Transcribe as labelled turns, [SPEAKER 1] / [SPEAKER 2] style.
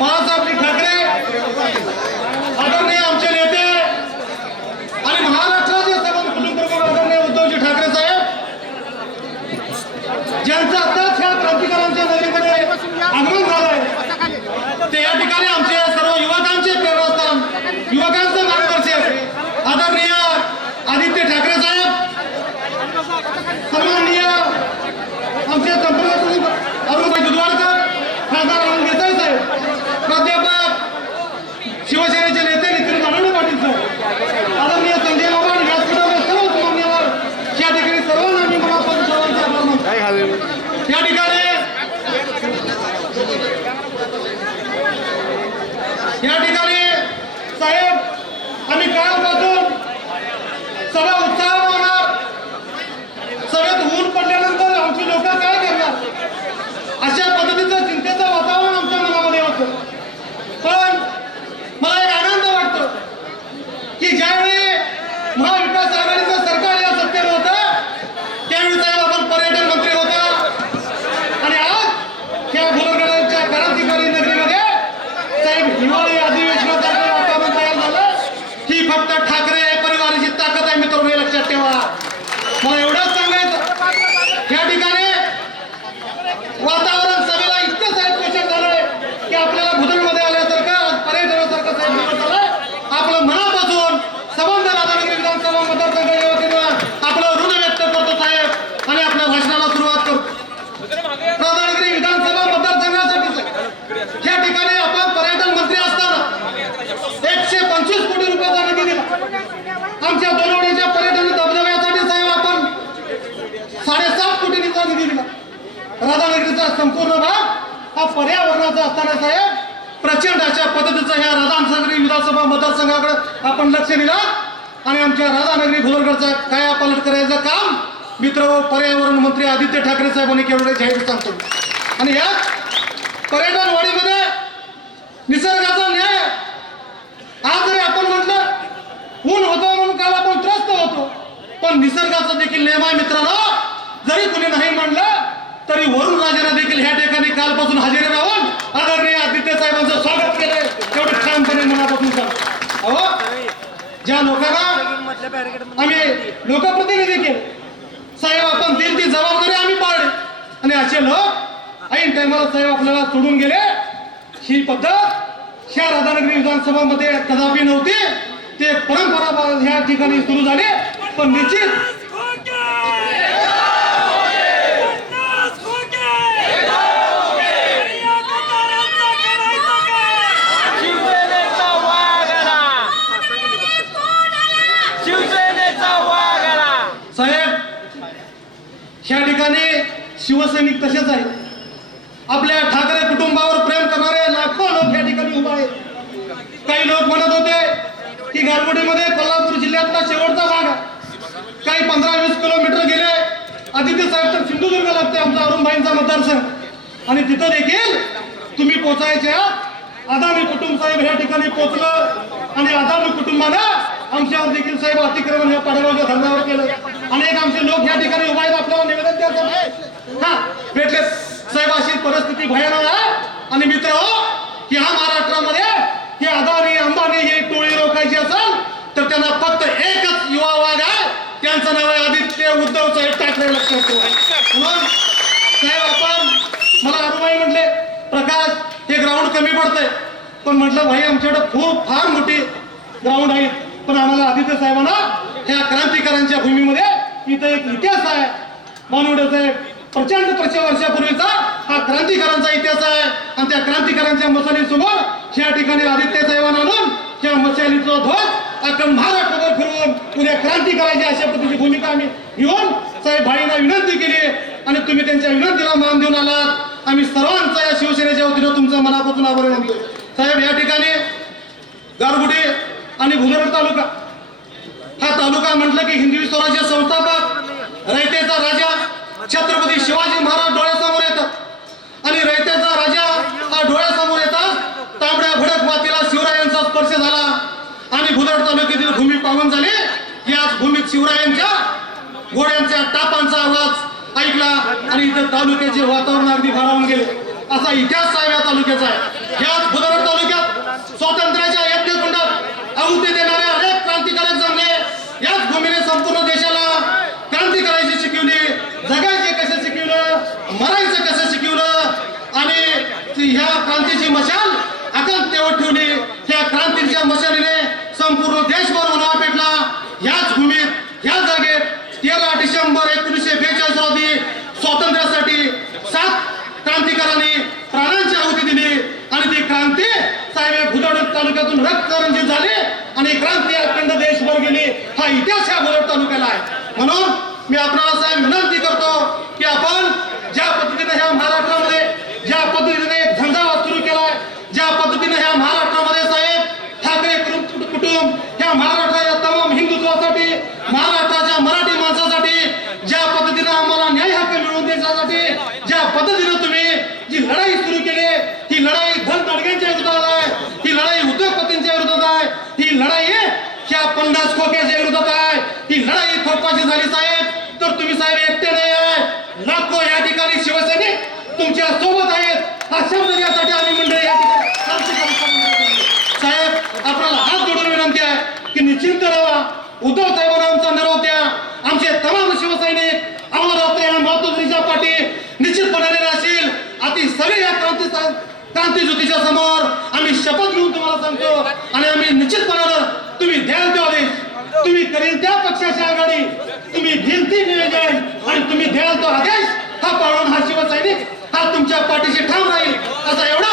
[SPEAKER 1] পাঁচ या ठिकाणी या ठिकाणी साहेब आम्ही कालपासून सगळा उत्साह होणार सगळ्यात ऊन पडल्यानंतर आमची लोक काय करणार अशा पद्धतीचं चिंतेचं वातावरण आमच्या मनामध्ये होतं पण मला एक आनंद वाटतो की ज्यावेळी महाविकास आघाडीचं सरकार या सत्तेवर होतं त्यावेळी साहेब आपण पर्यटन मंत्री होता आणि आज या गुलगडाच्या क्रांतिकारी नगरीमध्ये साहेब हिवाळी अधिवेशनासारखं वातावरण तयार झालं ही फक्त ठाकरे परिवाराची ताकद आहे तेव्हा. मला एवढंच सांगायचं. या ठिकाणी वातावरण सभेला इतकं साहेब पोषक झालंय की आपल्याला भुजलमध्ये आल्यासारखं आज पर्यटनासारखं साहेब दिवस झालंय आपलं मनापासून संबंध राधानगरी विधानसभा मतदारसंघाच्या वतीनं आपलं ऋण व्यक्त करतो साहेब आणि आपल्या भाषणाला सुरुवात करतो राधानगरी विधानसभा मतदारसंघासाठी या ठिकाणी आपण पर्यटन मंत्री असताना एकशे पंचवीस कोटी रुपयाचा निधी दिला आमच्या दोनवडीच्या पर्यटन धबधब्यासाठी साहेब आपण साडेसात कोटी राधानगरीचा संपूर्ण भाग हा पर्यावरणाचा असताना साहेब प्रचंड अशा पद्धतीचा ह्या राधानगरी विधानसभा मतदारसंघाकडे आपण लक्ष दिला आणि आमच्या राधानगरी भुलरगडचा काया पालट करायचं काम मित्र व पर्यावरण मंत्री आदित्य ठाकरे साहेबांनी केवढे जाहीर सांगतो. आणि या पर्यटनवाडीमध्ये निसर्गाचा न्याय आज जरी आपण म्हटलं ऊन होतं म्हणून काल आपण त्रस्त होतो पण निसर्गाचा देखील नियम आहे मित्रांनो. जरी कुणी नाही म्हणलं तरी वरुण राजाने देखील ह्या ठिकाणी कालपासून हजेरी राहून आदरणीय आदित्य साहेबांचं स्वागत केलंय. तेवढं ठामपणे मनापासून सांग अहो ज्या लोकांना आम्ही लोकप्रतिनिधी केले साहेब आपण दिल ती जबाबदारी आम्ही पाळली. आणि असे लोक ऐन टायमाला साहेब आपल्याला सोडून गेले. ही पद्धत ह्या राधानगरी विधानसभामध्ये कदापि नव्हती. ते परंपरा ह्या ठिकाणी सुरू झाली. पण निश्चित
[SPEAKER 2] शिवसेनेचा वाघ आला शिवसेनेचा वाघ आला
[SPEAKER 1] साहेब ह्या ठिकाणी शिवसैनिक तसेच आहेत. आपल्या ठाकरे कुटुंबावर प्रेम करणारे लाखो लोक या ठिकाणी उभा आहेत. काही लोक म्हणत होते की गारगुडीमध्ये कोल्हापूर जिल्ह्यातला शेवटचा भाग आहे. काही पंधरा वीस किलोमीटर गेले. आदित्य साहेब तर सिंधुदुर्ग लागते आमचा अरुणभाईंचा मतदारसंघ. आणि तिथं देखील तुम्ही पोचायच्या अदानी कुटुंब साहेब ह्या ठिकाणी पोचलं. आणि अदानी कुटुंबानं आमच्यावर देखील साहेब अतिक्रमण या पाडगावच्या धरणावर केलं. अनेक आमचे लोक या ठिकाणी उभा आहेत आपल्याला निवेदन द्यायचं हा भेटले साहेब अशी परिस्थिती भयानक आहे. आणि मित्र की ह्या महाराष्ट्रामध्ये हे अदानी अंबानी ही टोळी रोखायची असेल तर त्यांना फक्त एकच युवा वाघ आहे. त्यांचं नाव आहे आदित्य उद्धव साहेब ठाकरे लक्षात ठेवा. म्हणून साहेब आपण मला अरुबाई म्हटले प्रकाश हे ग्राउंड कमी पडतंय. पण म्हटलं भाई आमच्याकडे खूप फार मोठी ग्राउंड आहे. पण आम्हाला आदित्य साहेबांना ह्या क्रांतिकारांच्या भूमीमध्ये इथं एक इतिहास आहे. मानवड्याचा प्रचंड प्रच वर्षापूर्वीचा हा क्रांतिकारांचा इतिहास आहे. आणि त्या क्रांतिकारांच्या मसालीसोबत या ठिकाणी आदित्य साहेबांना आणून ह्या मसालीचा ध्वज अख्खा महाराष्ट्रभर फिरवून उद्या क्रांती करायची अशा पद्धतीची भूमिका आम्ही घेऊन साहेब भाईंना विनंती केली आणि तुम्ही त्यांच्या विनंतीला मान देऊन आलात. आम्ही सर्वांचा या शिवसेनेच्या वतीनं तुमचा मनापासून आभार मानतो साहेब या ठिकाणी गारगुडी आणि भुजरड तालुका. हा तालुका म्हटलं की हिंदवी स्वराज्य संस्थापक रयतेचा राजा छत्रपती शिवाजी महाराज डोळ्यासमोर येतात. आणि रयतेचा राजा हा डोळ्यासमोर येतात. तांबड्या भडक मातीला शिवरायांचा स्पर्श झाला. आणि भुदड तालुक्यातील भूमी पावन झाली. याच भूमीत शिवरायांच्या घोड्यांच्या टापांचा आवाज ऐकला. आणि इथं तालुक्याचे वातावरण अगदी भारावून गेले. असा इतिहास साहेब या तालुक्याचा आहे. ह्याच भुदड स्वातंत्र्याच्या ह्या क्रांतीची मशाल अकल तेवढ ठेवली त्या क्रांतीच्या मशालीने संपूर्ण देशभर उन्हाळा पेटला याच भूमीत या जागेत तेरा डिसेंबर एकोणीसशे बेचाळीस रोजी स्वातंत्र्यासाठी सात क्रांतिकारांनी प्राणांची आहुती दिली आणि ती क्रांती साहेब भुजवड तालुक्यातून रक्तरंजित झाली आणि क्रांती अखंड देशभर गेली हा इतिहास या भुजवड तालुक्याला आहे. म्हणून मी आपणाला साहेब विनंती करतो की आपण ज्या पद्धतीने ह्या महाराष्ट्रामध्ये ज्या पद्धतीने एक झंझावात सुरू केलाय ज्या पद्धतीने ह्या महाराष्ट्रामध्ये साहेब ठाकरे कुटुंब कुटुंब ह्या महाराष्ट्राच्या तमाम हिंदुत्वासाठी महाराष्ट्राच्या मराठी माणसासाठी ज्या पद्धतीने आम्हाला न्याय हक्क मिळवून देण्यासाठी ज्या पद्धतीने तुम्ही जी लढाई सुरू केली ही लढाई धन तडग्यांच्या विरोधात आहे ही लढाई उद्योगपतींच्या विरोधात आहे ही लढाई ह्या पन्नास खोक्याच्या विरोधात आहे ही लढाई थोपाची झाली साहेब तर तुम्ही साहेब एकटे नाही आहे लाखो या शिवसैनिक तुमच्यासोबत आहेत. हा शब्द देण्यासाठी आम्ही मंडळी या साहेब आपल्याला हात जोडून विनंती आहे की निश्चिंत राहा. उद्धव साहेबांना आमचा निरोप द्या. आमचे तमाम शिवसैनिक अमरावती आणि मातोश्रीच्या पाठी निश्चितपणे राहतील अति सगळे या क्रांती क्रांती ज्योतीच्या समोर आम्ही शपथ घेऊन तुम्हाला सांगतो. आणि आम्ही निश्चितपणानं तुम्ही द्याल तो आदेश. तुम्ही करील त्या पक्षाची आघाडी. तुम्ही भिंती निवेदन आणि तुम्ही द्याल तो आदेश. पाळून हा शिवसैनिक हा तुमच्या पाठीशी ठाम राहील. असा एवढा